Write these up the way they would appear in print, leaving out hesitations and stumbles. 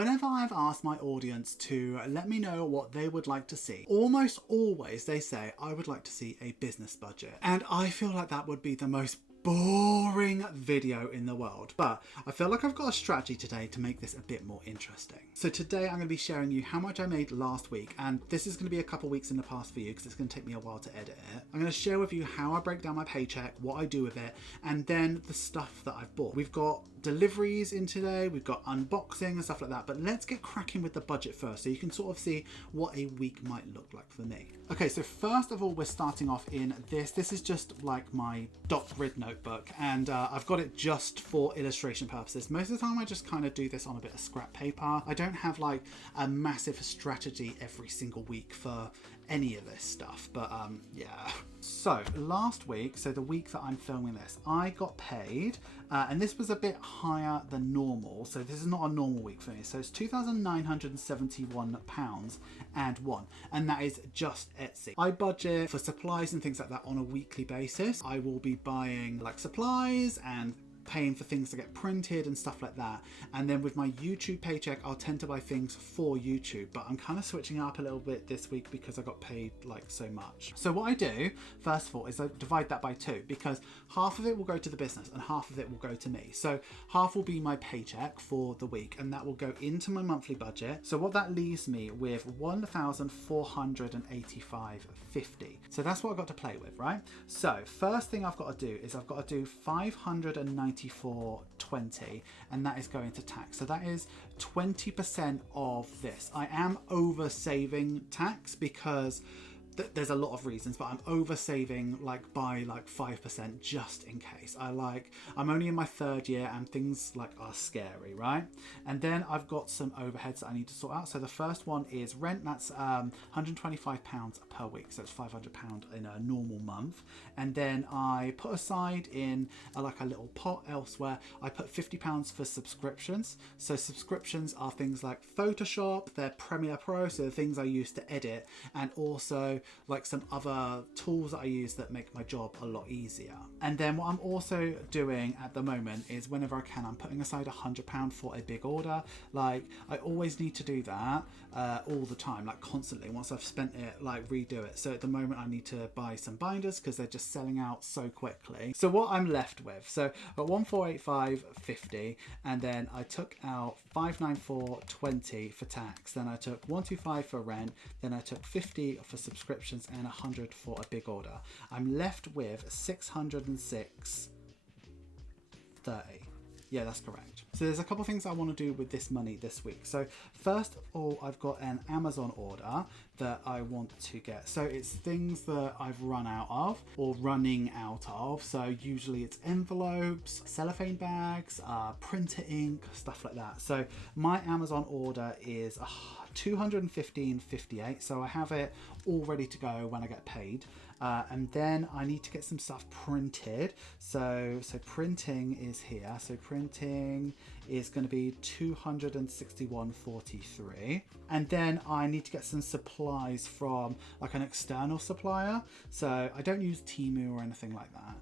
Whenever I've asked my audience to let me know what they would like to see, almost always they say, I would like to see a business budget. And I feel like that would be the most boring video in the world, but I feel like I've got a strategy today to make this a bit more interesting. So today I'm going to be sharing you how much I made last week, and this is going to be a couple weeks in the past for you because it's going to take me a while to edit it. I'm going to share with you how I break down my paycheck, what I do with it, and then the stuff that I've bought. We've got deliveries in today, we've got unboxing and stuff like that, but let's get cracking with the budget first so you can sort of see what a week might look like for me. Okay, so first of all, we're starting off in this. This is just like my dot grid notebook, and I've got it just for illustration purposes. Most of the time I just kind of do this on a bit of scrap paper. I don't have like a massive strategy every single week for any of this stuff, but yeah. So last week, so the week that I'm filming this, I got paid, and this was a bit higher than normal. So this is not a normal week for me. So it's £2,971 and one, and that is just Etsy. I budget for supplies and things like that on a weekly basis. I will be buying like supplies and paying for things to get printed and stuff like that, and then with my YouTube paycheck I'll tend to buy things for YouTube, but I'm kind of switching up a little bit this week because I got paid like so much. So what I do first of all is I divide that by two, because half of it will go to the business and half of it will go to me. So half will be my paycheck for the week, and that will go into my monthly budget. So what that leaves me with £1,485.50. So that's what I've got to play with, right? So first thing I've got to do is I've got to do $594.20, and that is going to tax. So that is 20% of this. I am over saving tax because there's a lot of reasons, but I'm over saving like by like 5% just in case. I'm only in my third year and things like are scary, right? And then I've got some overheads that I need to sort out. So the first one is rent. That's £125 per week, so it's £500 in a normal month. And then I put aside in like a little pot elsewhere, I put £50 for subscriptions. So subscriptions are things like Photoshop, they're Premiere Pro, so the things I use to edit, and also like some other tools that I use that make my job a lot easier. And then what I'm also doing at the moment is whenever I can, I'm putting aside £100 for a big order. Like I always need to do that all the time, like constantly. Once I've spent it, like redo it. So at the moment I need to buy some binders because they're just selling out so quickly. So what I'm left with, so I've got 1,485.50, and then I took out 594.20 for tax, then I took 125 for rent, then I took 50 for subscriptions and 100 for a big order. I'm left with 606.30. Yeah, that's correct. So there's a couple of things I want to do with this money this week. So first of all, I've got an Amazon order that I want to get. So it's things that I've run out of or running out of. So usually it's envelopes, cellophane bags, printer ink, stuff like that. So my Amazon order is $215.58. So I have it all ready to go when I get paid. And then I need to get some stuff printed. So printing is here. So printing is going to be $261.43. And then I need to get some supplies from like an external supplier. So I don't use Temu or anything like that.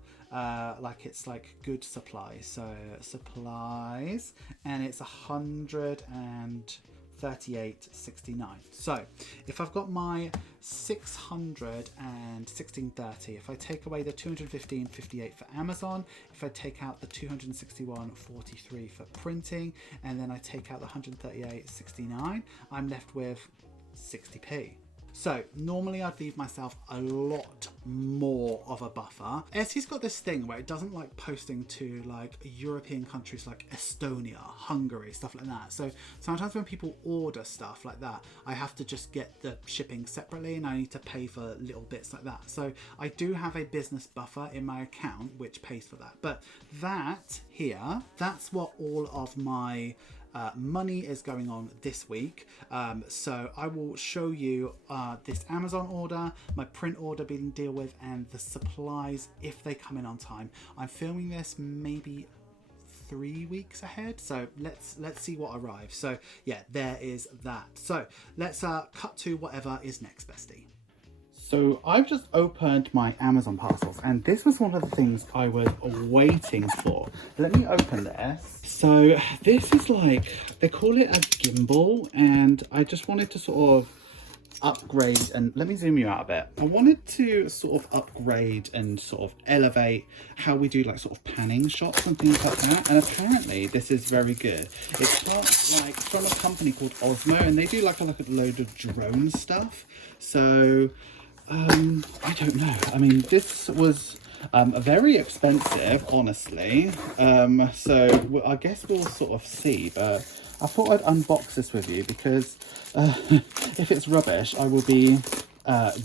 Like it's like good supplies. So supplies, and it's 138.69. So if I've got my 616.30, if I take away the 215.58 for Amazon, if I take out the 261.43 for printing, and then I take out the 138.69, I'm left with 60p. So normally I'd leave myself a lot more of a buffer. Etsy's got this thing where it doesn't like posting to like European countries like Estonia, Hungary, stuff like that. So sometimes when people order stuff like that, I have to just get the shipping separately and I need to pay for little bits like that. So I do have a business buffer in my account which pays for that. But that here, that's what all of my money is going on this week. So I will show you this Amazon order, my print order being dealt with, and the supplies if they come in on time. I'm filming this maybe 3 weeks ahead, so let's see what arrives. So yeah, there is that. So let's cut to whatever is next, bestie. So I've just opened my Amazon parcels, and this was one of the things I was waiting for. Let me open this. So this is like, they call it a gimbal, and I just wanted to sort of upgrade, and let me zoom you out a bit. I wanted to sort of upgrade and sort of elevate how we do like sort of panning shots and things like that, and apparently this is very good. It's like from a company called Osmo, and they do like a load of drone stuff. So I don't know. I mean, this was very expensive, honestly. So I guess we'll sort of see, but I thought I'd unbox this with you because if it's rubbish, I will be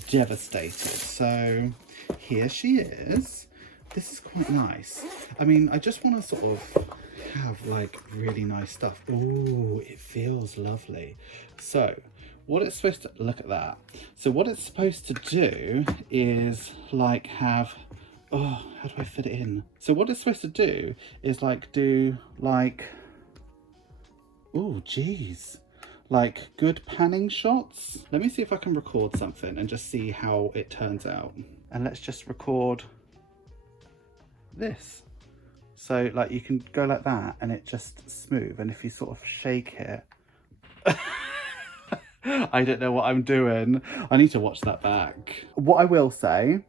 devastated. So here she is. This is quite nice. I mean, I just want to sort of have like really nice stuff. Oh, it feels lovely. So what it's supposed to, look at that. So what it's supposed to do is like have, oh, how do I fit it in? So what it's supposed to do is like do like, oh geez, like good panning shots. Let me see if I can record something and just see how it turns out. And let's just record this. So like you can go like that and it just smooth, and if you sort of shake it, I don't know what I'm doing. I need to watch that back. What I will say,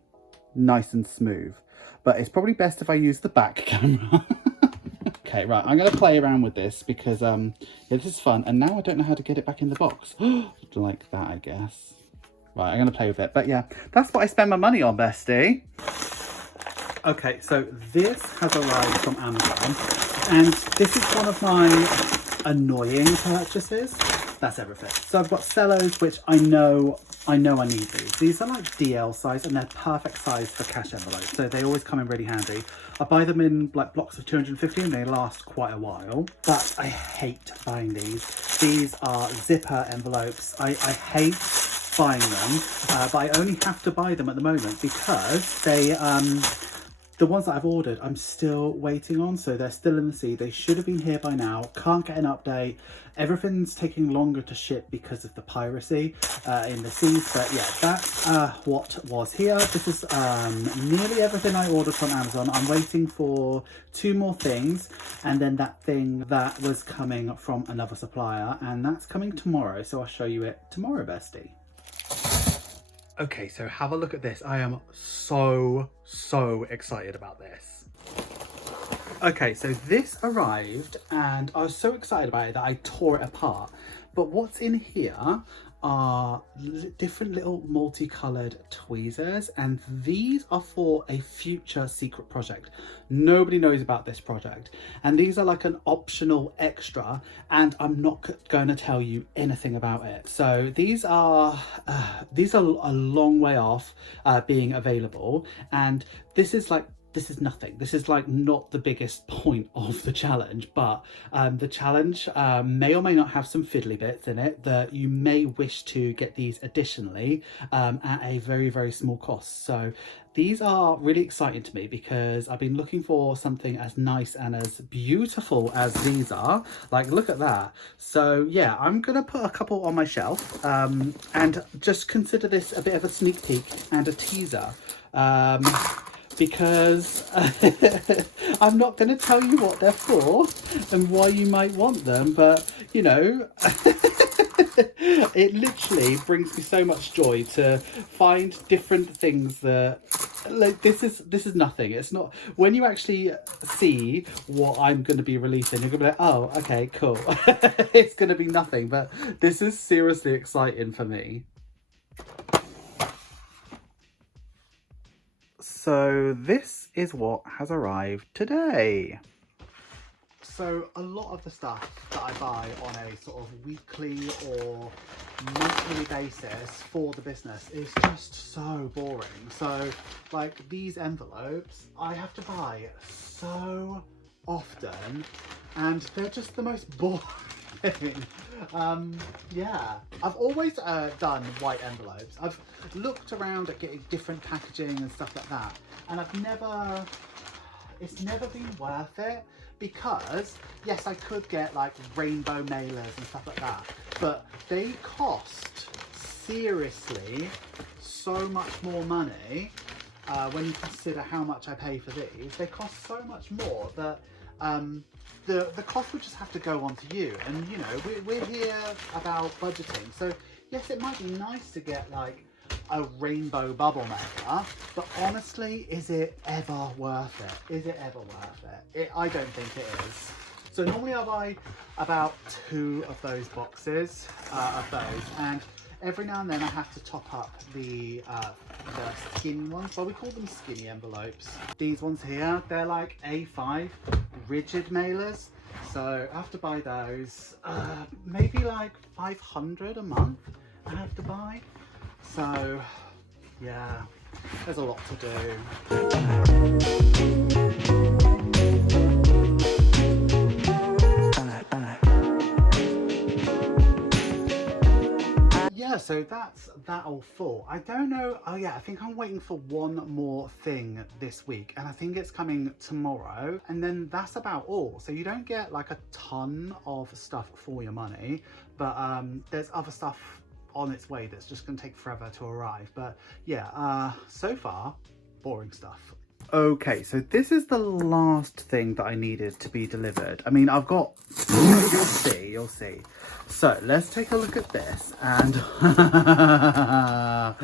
nice and smooth, but it's probably best if I use the back camera. Okay, right, I'm going to play around with this because yeah, this is fun, and now I don't know how to get it back in the box. Like that, I guess. Right, I'm going to play with it, but yeah, that's what I spend my money on, bestie. Okay, so this has arrived from Amazon, and this is one of my annoying purchases. That's everything. So I've got cellos, which I know I need these. These are like DL size, and they're perfect size for cash envelopes, so they always come in really handy. I buy them in like blocks of 250 and they last quite a while, but I hate buying these. These are zipper envelopes. I hate buying them, but I only have to buy them at the moment because they the ones that I've ordered, I'm still waiting on, so they're still in the sea. They should have been here by now. Can't get an update. Everything's taking longer to ship because of the piracy in the seas. But yeah, that's what was here. This is nearly everything I ordered from Amazon. I'm waiting for 2 more things, and then that thing that was coming from another supplier, and that's coming tomorrow. So I'll show you it tomorrow, bestie. Okay, so have a look at this. I am so excited about this. Okay, so this arrived and I was so excited about it that I tore it apart. But what's in here are different little multicolored tweezers, and these are for a future secret project. Nobody knows about this project, and these are like an optional extra, and I'm not going to tell you anything about it. So these are a long way off being available, and this is nothing. This is like not the biggest point of the challenge, but the challenge may or may not have some fiddly bits in it that you may wish to get these additionally at a very small cost. So these are really exciting to me because I've been looking for something as nice and as beautiful as these are. Like, look at that. So yeah, I'm gonna put a couple on my shelf and just consider this a bit of a sneak peek and a teaser. Because I'm not going to tell you what they're for and why you might want them, but you know, it literally brings me so much joy to find different things that, like, this is nothing. It's not, when you actually see what I'm going to be releasing, you're going to be like, oh, okay, cool. It's going to be nothing, but this is seriously exciting for me. So this is what has arrived today. So a lot of the stuff that I buy on a sort of weekly or monthly basis for the business is just so boring. So like these envelopes, I have to buy so often, and they're just the most boring. Yeah, I've always done white envelopes. I've looked around at getting different packaging and stuff like that, and it's never been worth it, because yes, I could get like rainbow mailers and stuff like that, but they cost seriously so much more money when you consider how much I pay for these. They cost so much more that the cost would just have to go on to you. And you know, we're here about budgeting, so yes, it might be nice to get like a rainbow bubble maker, but honestly, is it ever worth it? Is it ever worth it? I don't think it is. So normally I buy about 2 of those boxes of those, and every now and then I have to top up the skinny ones. Well, we call them skinny envelopes. These ones here, they're like A5 rigid mailers. So I have to buy those, maybe like 500 a month I have to buy. So yeah, there's a lot to do. Yeah, so that's that all full. I don't know, oh yeah, I think I'm waiting for one more thing this week, and I think it's coming tomorrow, and then that's about all. So you don't get like a ton of stuff for your money, but there's other stuff on its way that's just gonna take forever to arrive. But yeah, so far, boring stuff. Okay, so this is the last thing that I needed to be delivered. I mean, I've got, you'll see. So let's take a look at this, and I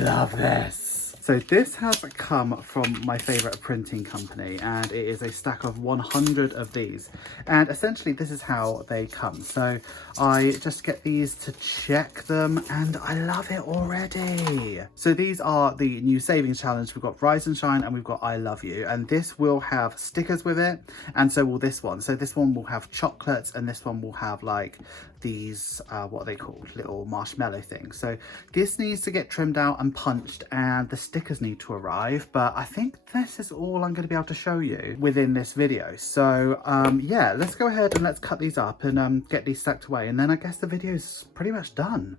love this. So this has come from my favorite printing company, and it is a stack of 100 of these. And essentially this is how they come. So I just get these to check them, and I love it already. So these are the new savings challenge. We've got Rise and Shine, and we've got I Love You, and this will have stickers with it, and so will this one. So this one will have chocolates, and this one will have like these what are they called, little marshmallow things. So this needs to get trimmed out and punched, and the stickers need to arrive, but I think this is all I'm going to be able to show you within this video. So yeah, let's go ahead and let's cut these up and get these stacked away, and then I guess the video is pretty much done.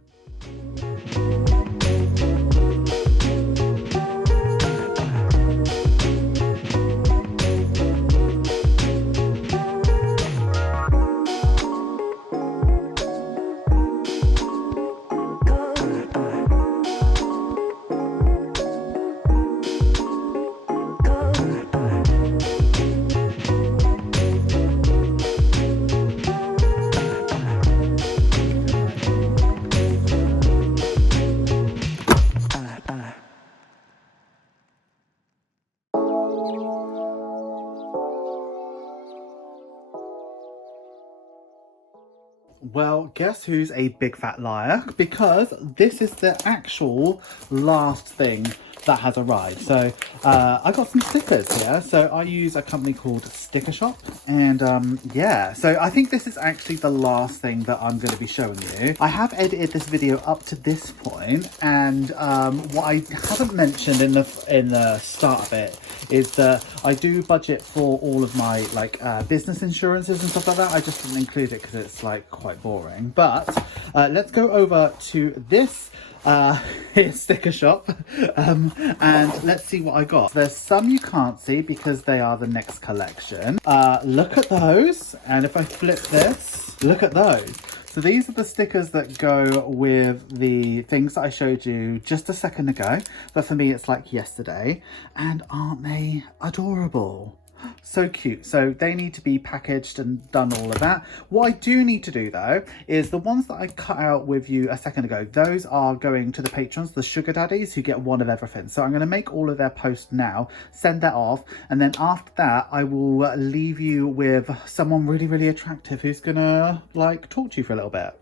Well, guess who's a big fat liar? Because this is the actual last thing that has arrived. So I got some stickers here. So I use a company called Sticker Shop, and yeah, so I think this is actually the last thing that I'm going to be showing you. I have edited this video up to this point, and what I haven't mentioned in the start of it is that I do budget for all of my like business insurances and stuff like that. I just didn't include it because it's like quite boring. But let's go over to this Sticker Shop and let's see what I got. There's some you can't see because they are the next collection. Look at those, and if I flip this, look at those. So these are the stickers that go with the things that I showed you just a second ago, but for me it's like yesterday, and aren't they adorable? So cute. So they need to be packaged and done all of that. What I do need to do though is the ones that I cut out with you a second ago, those are going to the patrons, the sugar daddies, who get one of everything. So I'm going to make all of their posts now, send that off, and then after that I will leave you with someone really, really attractive who's gonna like talk to you for a little bit.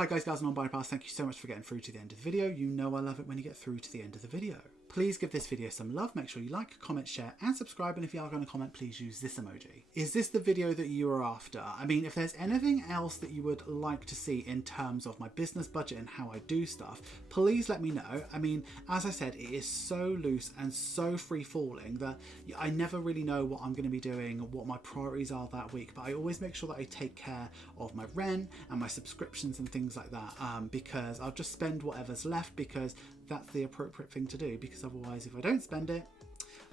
Hi guys, girls and non-binary pals, thank you so much for getting through to the end of the video. You know I love it when you get through to the end of the video. Please give this video some love, make sure you like, comment, share and subscribe, and if you are going to comment, please use this emoji. Is this the video that you are after? I mean, if there's anything else that you would like to see in terms of my business budget and how I do stuff, please let me know. I mean, as I said, it is so loose and so free falling that I never really know what I'm going to be doing, what my priorities are that week, but I always make sure that I take care of my rent and my subscriptions and things like that, because I'll just spend whatever's left because that's the appropriate thing to do, because otherwise if I don't spend it,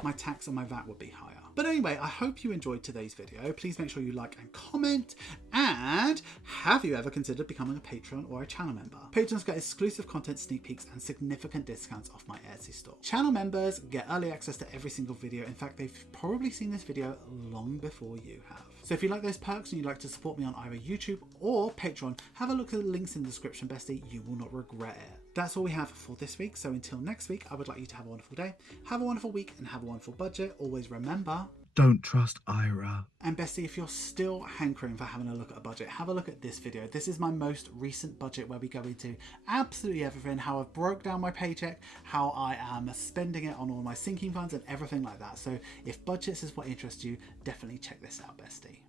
my tax and my VAT would be higher. But anyway, I hope you enjoyed today's video. Please make sure you like and comment. And have you ever considered becoming a patron or a channel member? Patrons get exclusive content, sneak peeks and significant discounts off my Etsy store. Channel members get early access to every single video. In fact, they've probably seen this video long before you have. So if you like those perks and you'd like to support me on either YouTube or Patreon, have a look at the links in the description, bestie. You will not regret it. That's all we have for this week. So until next week, I would like you to have a wonderful day, have a wonderful week and have a wonderful budget. Always remember, don't trust Ira. And bestie, if you're still hankering for having a look at a budget, have a look at this video. This is my most recent budget where we go into absolutely everything, how I've broke down my paycheck, how I am spending it on all my sinking funds and everything like that. So if budgets is what interests you, definitely check this out, bestie.